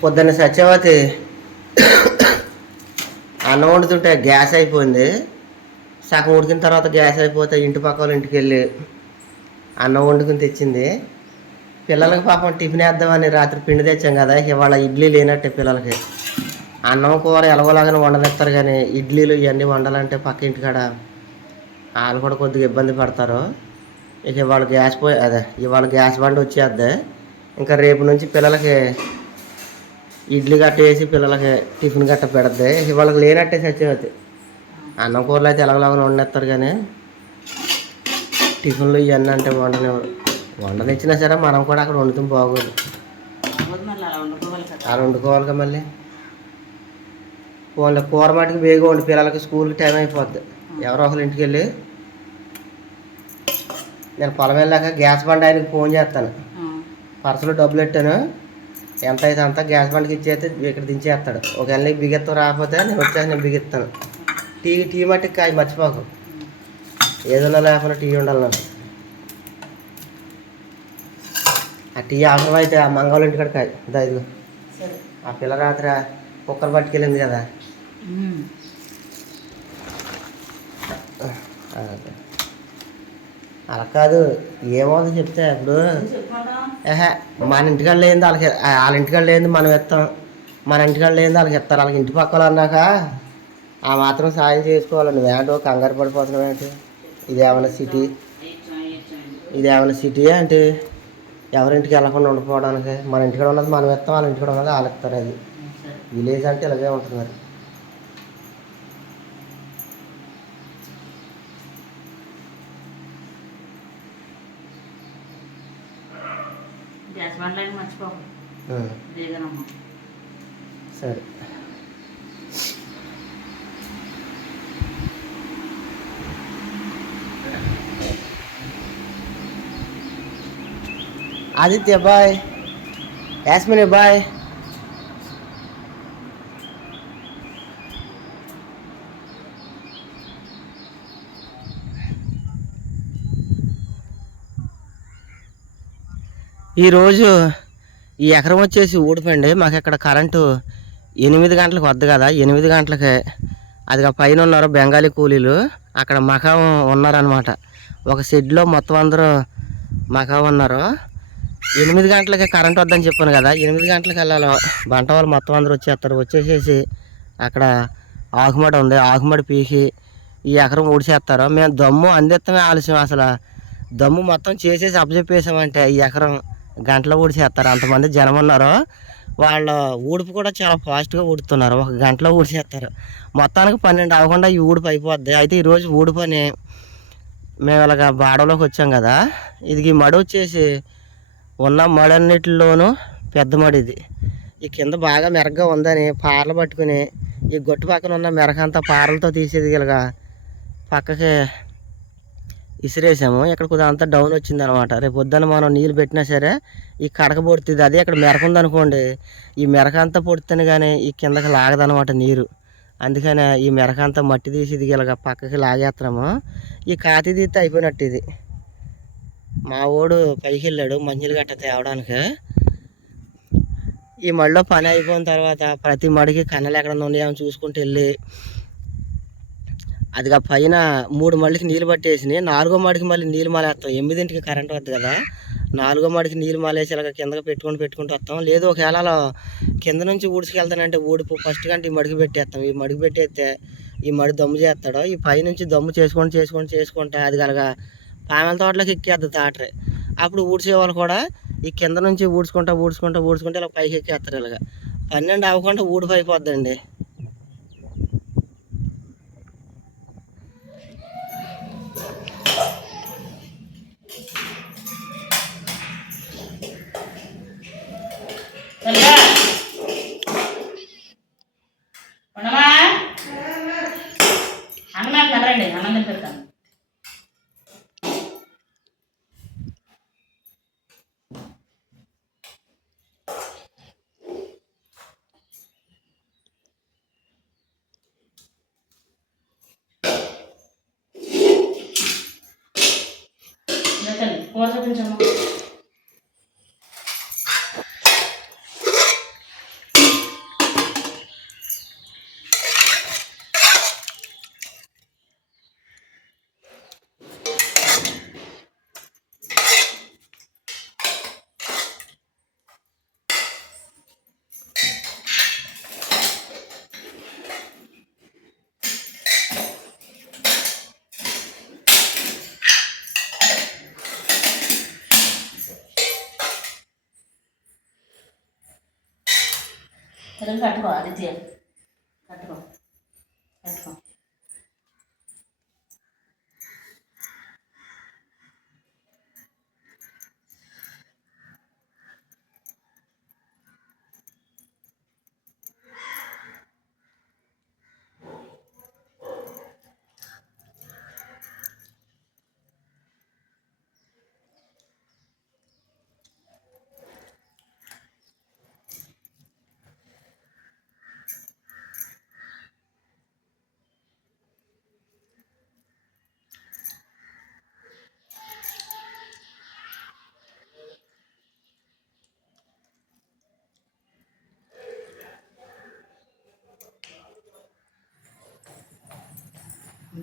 పొద్దున్న సత్యవతి అన్నం వండుతుంటే గ్యాస్ అయిపోయింది. సగం ఉడికిన తర్వాత గ్యాస్ అయిపోతే ఇంటి పక్క వాళ్ళ ఇంటికి వెళ్ళి అన్నం వండుకుని తెచ్చింది. పిల్లలకి పాపం టిఫిన్ వేద్దామని రాత్రి పిండి తెచ్చాం కదా ఇవాళ ఇడ్లీ లేనట్టే పిల్లలకి. అన్నం కూర ఎలగోలాగానే వండనిస్తారు కానీ ఇడ్లీలు ఇవన్నీ వండాలంటే పక్క ఇంటికాడ వాళ్ళు కూడా కొద్దిగా ఇబ్బంది పడతారు. ఇక ఇవాళ గ్యాస్ పోయి అదే ఇవాళ గ్యాస్ బండి వచ్చేద్ది. ఇంకా రేపు నుంచి పిల్లలకి ఇడ్లీ గట్ట వేసి పిల్లలకి టిఫిన్ గట్ట పెడద్ది. ఇవాళకి లేనట్టే సత్యవతి. అన్నం కూరలు అయితే ఎలాగోలాగా వండేస్తారు కానీ టిఫిన్లు ఇవన్నీ అంటే వండనివ్వరు వండనిచ్చినా సరే మనం కూడా అక్కడ వండుతాం బాగోదు. కాకపోతే మళ్ళీ అలా వండుకోవాలి కదా. అలా వండుకోవాలిగా మళ్ళీ. వాళ్ళ కూరమాటికి బేగా ఉండి పిల్లలకి స్కూల్కి టైం అయిపోద్ది. ఎవరో ఒకరి ఇంటికి వెళ్ళి నేను పొలం వెళ్ళాక గ్యాస్ బండి ఆయనకి ఫోన్ చేస్తాను. పర్సులో డబ్బులు పెట్టాను. ఎంత అయితే అంత గ్యాస్ బండికి ఇచ్చేస్తే ఇక్కడ దించేస్తాడు. ఒకవేళ నీకు బిగెత్తం రాకపోతే నేను వచ్చాక నేను బిగిస్తాను టీ టీ మట్టికి కాయ మర్చిపోకు. ఏదైనా లేకుండా టీ ఉండాలి నాకు. ఆ టీ అవసరం అయితే ఆ మంగళ ఇంటికాడ కాయ దైదు ఆ పిల్ల రాత్రి కుక్కర్ పట్టుకెళ్ళింది కదా. అలా కాదు ఏమవుతుందో చెప్తే ఇప్పుడు ఏహే మన ఇంటికాడ లేనిది వాళ్ళకి వాళ్ళ ఇంటికాడ లేనిది మనం ఇస్తాం మన ఇంటికాడ లేనిది వాళ్ళకి ఇస్తారు వాళ్ళకి ఇంటి పక్కల అన్నాక ఆ మాత్రం సాయం చేసుకోవాలి. నువ్వేంటో కంగారు పడిపోతున్నావు ఏంటి? ఇది ఏమైనా సిటీ? ఇది ఏమైనా సిటీ అంటే ఎవరింటికి వెళ్ళకుండా ఉండిపోవడానికి. మన ఇంటికాడ ఉన్నది మనం ఇస్తాం వాళ్ళ ఇంటికాడ ఉన్నది వాళ్ళు ఇస్తారు అది విలేజ్ అంటే ఇలాగే ఉంటుంది సరే ఆదిత్య బాయ్ యాస్మిని బాయ్ ఈరోజు ఈ ఎకరం వచ్చేసి ఊడిపోయింది. మాకు ఇక్కడ కరెంటు ఎనిమిది గంటలకు వద్దు కదా. ఎనిమిది గంటలకి అదిగా పైన ఉన్నారు బెంగాలీ కూలీలు. అక్కడ మకాం ఉన్నారనమాట ఒక షెడ్లో మొత్తం అందరూ మకాం ఉన్నారు. ఎనిమిది గంటలకి కరెంట్ వద్దని చెప్పాను కదా. ఎనిమిది గంటలకు వెళ్ళాలి. బంట వాళ్ళు మొత్తం అందరూ వచ్చేస్తారు. వచ్చేసేసి అక్కడ ఆకుమడి ఉంది. ఆకుమడి పీకి ఈ ఎకరం ఊడిచేస్తారు. మేము దమ్ము అందిస్తామే ఆలస్యం అసలు. దమ్ము మొత్తం చేసేసి అప్పచెప్పేసామంటే ఈ ఎకరం గంటలో ఊడిసేస్తారు అంతమంది జనం ఉన్నారు వాళ్ళ ఊడుపు కూడా చాలా ఫాస్ట్గా ఊడుతున్నారు. ఒక గంటలో ఊడిసేస్తారు మొత్తానికి పన్నెండు అవ్వకుండా ఈ ఊడిపు అయిపోద్ది. అయితే ఈరోజు ఊడిపని మేము ఇలాగ బాడలోకి వచ్చాం కదా. ఇది ఈ మడి వచ్చేసి ఉన్న మడన్నిటిలోనూ పెద్ద మడి ఇది. ఈ కింద బాగా మెరగ్గా ఉందని పారలు పట్టుకుని ఈ గొట్టు పక్కన ఉన్న మెరకంతా పారలతో తీసేది ఇలాగా పక్కకి ఇసిరేసాము. ఇక్కడ కొద్దిగా అంతా డౌన్ వచ్చింది అనమాట రేపు పొద్దున్న మనం నీళ్ళు పెట్టినా సరే ఈ కడక పొడుతుంది. అదే ఇక్కడ మెరక ఉందనుకోండి. ఈ మెరక అంతా పొడితేనే కానీ ఈ కిందకి లాగదనమాట నీరు. అందుకనే ఈ మెరక అంతా మట్టి తీసి ఇది ఇలాగ పక్కకి లాగేస్తున్నాము ఈ కాతి తీస్తే అయిపోయినట్టు ఇది. మా ఓడు పైకి వెళ్ళాడు మంచులు గట్ట తేవడానికి. ఈ మడిలో పని అయిపోయిన తర్వాత ప్రతి మడికి కన్నలు ఎక్కడ ఉన్నాయో చూసుకుంటూ వెళ్ళి అది ఆ పైన మూడు మళ్ళీకి నీళ్ళు పట్టేసి నాలుగో మడికి మళ్ళీ నీళ్ళు మాలేస్తాం. ఎనిమిదింటికి కరెంట్ వద్దు కదా. నాలుగో మడికి నీళ్ళు మాలేసి ఇలాగ కిందకి పెట్టుకొని పెట్టుకుంటూ వస్తాం. లేదు ఒకవేళ అలా కింద నుంచి ఊడ్చుకెళ్తానంటే ఊడిపో ఫస్ట్ కంటే ఈ మడికి పెట్టేస్తాం. ఈ మడికి పెట్టేస్తే ఈ మడి దమ్ము చేస్తాడు ఈ పై నుంచి దమ్ము చేసుకొని చేసుకొని చేసుకుంటా అది కనుక పామెల తోటలోకి ఎక్కేద్ది తాటరే. అప్పుడు ఊడ్చే వాళ్ళు కూడా ఈ కింద నుంచి ఊడ్చుకుంటా ఊడ్చుకుంటా ఊడ్చుకుంటా ఇలా పైకి ఎక్కేస్తారు ఇలాగ. పన్నెండు అవ్వకుండా ఊడిపోయిపోద్దండి. లేదండి కూర കട്ട് ബാധിച്ചത്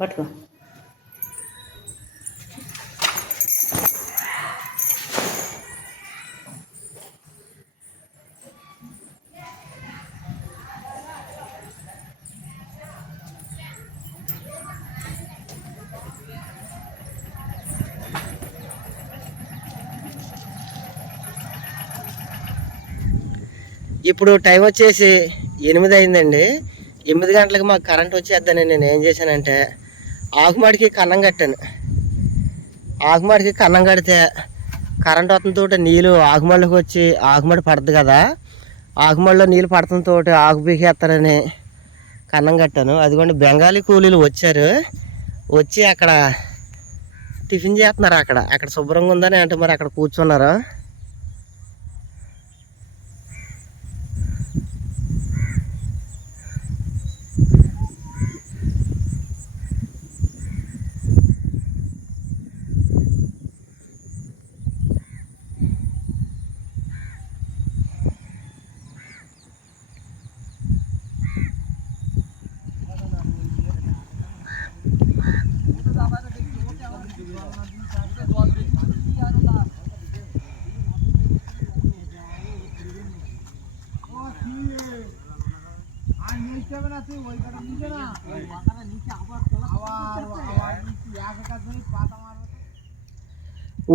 పట్టుకో. ఇప్పుడు టైం వచ్చేసి ఎనిమిది అయిందండి. ఎనిమిది గంటలకు మాకు కరెంట్ వచ్చేద్దని నేను ఏం చేశానంటే ఆకుమాడికి కన్నం కట్టాను. ఆకుమాడికి కన్నం కడితే కరెంట్ వస్తుంతో నీళ్ళు ఆకుమడికి వచ్చి ఆకుమడి పడుతుంది కదా. ఆకుమడిలో నీళ్ళు పడుతుంతో ఆకు బీకేస్తారని కన్నం కట్టాను. అదిగోండి బెంగాలీ కూలీలు వచ్చారు. వచ్చి అక్కడ టిఫిన్ చేస్తున్నారు అక్కడ. అక్కడ శుభ్రంగా ఉందని అంటే మరి అక్కడ కూర్చున్నారు.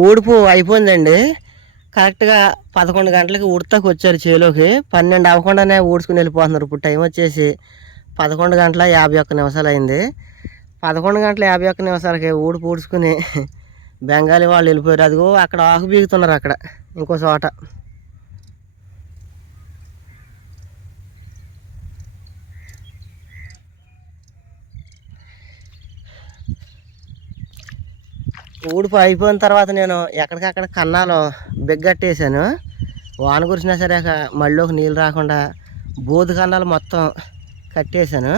ఊడుపు అయిపోయిందండి. కరెక్ట్గా పదకొండు గంటలకి ఉడతకు వచ్చారు చేలోకి. పన్నెండు అవ్వకుండానే ఊడ్చుకుని వెళ్ళిపోతున్నారు. ఇప్పుడు టైం వచ్చేసి పదకొండు గంటల యాభై ఒక్క నిమిషాలు అయింది. పదకొండు గంటల యాభై ఒక్క నిమిషాలకి ఊడుపు పూడ్చుకుని బెంగాలీ వాళ్ళు వెళ్ళిపోయారు. అదిగో అక్కడ ఆకు బీగుతున్నారు అక్కడ ఇంకో చోట. ఊడిపు అయిపోయిన తర్వాత నేను ఎక్కడికక్కడ కన్నాలో బిగ్గట్టేసాను వాన కురిసినా సరే మళ్ళీ ఒక నీళ్ళు రాకుండా బోధు కన్నాలు మొత్తం కట్టేశాను.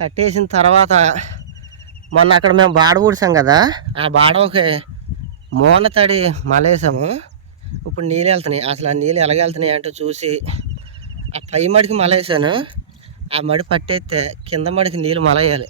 కట్టేసిన తర్వాత మొన్న అక్కడ మేము బాడ ఊడిసాం కదా ఆ బాడవకి మూల తడి మలేసాము. ఇప్పుడు నీళ్ళు వెళ్తున్నాయి. అసలు ఆ నీళ్ళు ఎలాగ వెళ్తున్నాయి అంటే చూసి ఆ పై మడికి మలేసాను. ఆ మడి పట్టేస్తే కింద మడికి నీళ్ళు మలయాలి.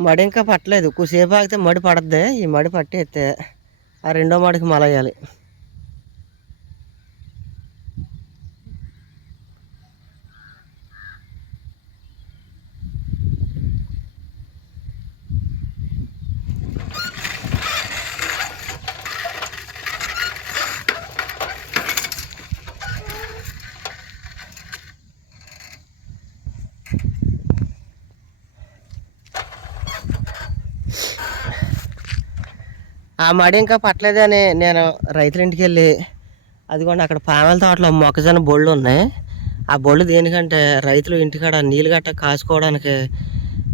మడి ఇంకా పట్టలేదు. కొద్దిసేపు ఆగితే మడి పడద్ది. ఈ మడి పట్టేస్తే ఆ రెండో మడికి మలయాలి. ఆ మడి ఇంకా పట్టలేదని నేను రైతుల ఇంటికి వెళ్ళి అదిగోండి అక్కడ పామల తోటలో మొక్కజొన్న బొళ్ళు ఉన్నాయి. ఆ బొళ్ళు దేనికంటే రైతులు ఇంటికాడ నీళ్ళు గట్ట కాసుకోవడానికి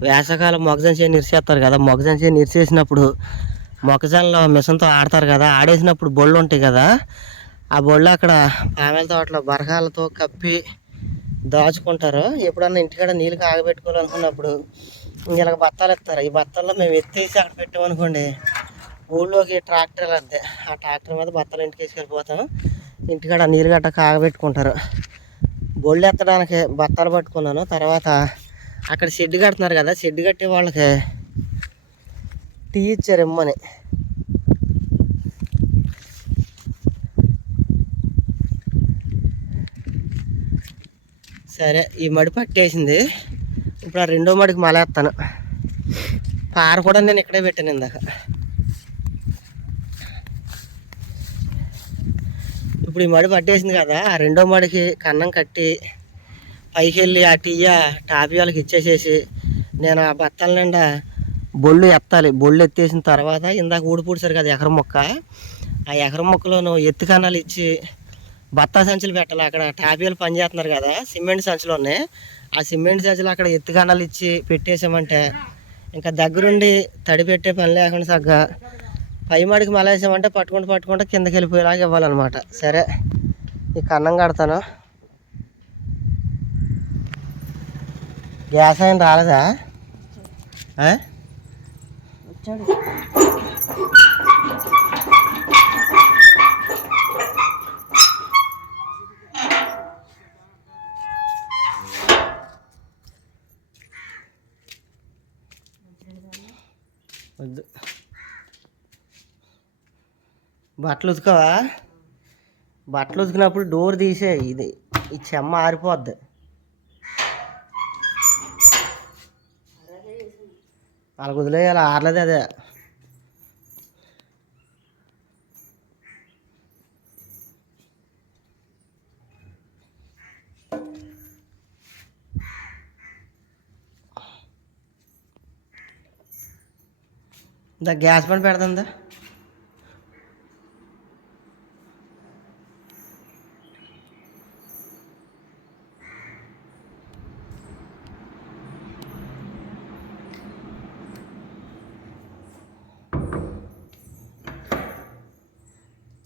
వేసవకాలం మొక్కజొన్న చేను నిరిసేస్తారు కదా మొక్కజొన్న చేను నిరిసేసినప్పుడు మొక్కజొన్నలో మిషన్తో ఆడతారు కదా ఆడేసినప్పుడు బొళ్ళు ఉంటాయి కదా ఆ బొళ్ళు అక్కడ పామల తోటలో బరహాలతో కప్పి దాచుకుంటారు. ఎప్పుడన్నా ఇంటికాడ నీళ్ళు కాగబెట్టుకోవాలనుకున్నప్పుడు ఇలాగ బత్తాలు ఎత్తారు. ఈ బత్తాల్లో మేము ఎత్తేసి అక్కడ పెట్టామనుకోండి ఊళ్ళోకి ట్రాక్టర్ అంతే. ఆ ట్రాక్టర్ మీద బత్తాలు ఇంటికి వేసుకెళ్ళిపోతాం ఇంటికాడ నీరు గట్ట కాగబెట్టుకుంటారు. బొళ్ళు ఎత్తడానికి బత్తాలు పట్టుకున్నాను. తర్వాత అక్కడ షెడ్ కడుతున్నారు కదా షెడ్ కట్టే వాళ్ళకి టీ ఇచ్చారు ఇమ్మని. సరే ఈ మడి పట్టేసింది. ఇప్పుడు ఆ రెండో మడికి మలేస్తాను పార కూడా నేను ఇక్కడే పెట్టాను ఇందాక. ఇప్పుడు ఈ మడి పట్టేసింది కదా ఆ రెండో మడికి కన్నం కట్టి పైకి వెళ్ళి ఆ టీయ టాపీ వాళ్ళకి ఇచ్చేసేసి నేను ఆ బత్తాల నిండా బొళ్ళు ఎత్తాలి. బొళ్ళు ఎత్తేసిన తర్వాత ఇందాక ఊడిపూడిసారు కదా ఎకరం మొక్క. ఆ ఎకరం మొక్కలో ఎత్తు కన్నాలు ఇచ్చి బత్తా సంచులు పెట్టాలి. అక్కడ టాపీలు పని చేస్తున్నారు కదా సిమెంట్ సంచులు ఉన్నాయి. ఆ సిమెంట్ సంచులు అక్కడ ఎత్తు కన్నాలు ఇచ్చి పెట్టేసామంటే ఇంకా దగ్గరుండి తడి పెట్టే పని లేకుండా సగ్గా పై మడికి మలేసామంటే పట్టుకుంటూ పట్టుకుంటూ కిందకి వెళ్ళిపోయేలాగా ఇవ్వాలన్నమాట. సరే ఈ కన్నం కడతాను. గ్యాస్ ఆయన రాలేదా? వచ్చాడు వద్దు. బట్టలు ఉతుకోవా బట్టలు ఉతికినప్పుడు డోర్ తీసే ఇది. ఈ చెమ్మ ఆరిపోద్ది. అలా వదిలేయాలి ఆరలేదు అదే. గ్యాస్ బండ్ పెడుతుందా?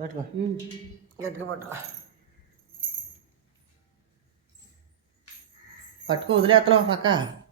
పెట్టుకో. గట్టిగా పట్టుకో. పట్టుకో వదిలేస్తున్నావు పక్క.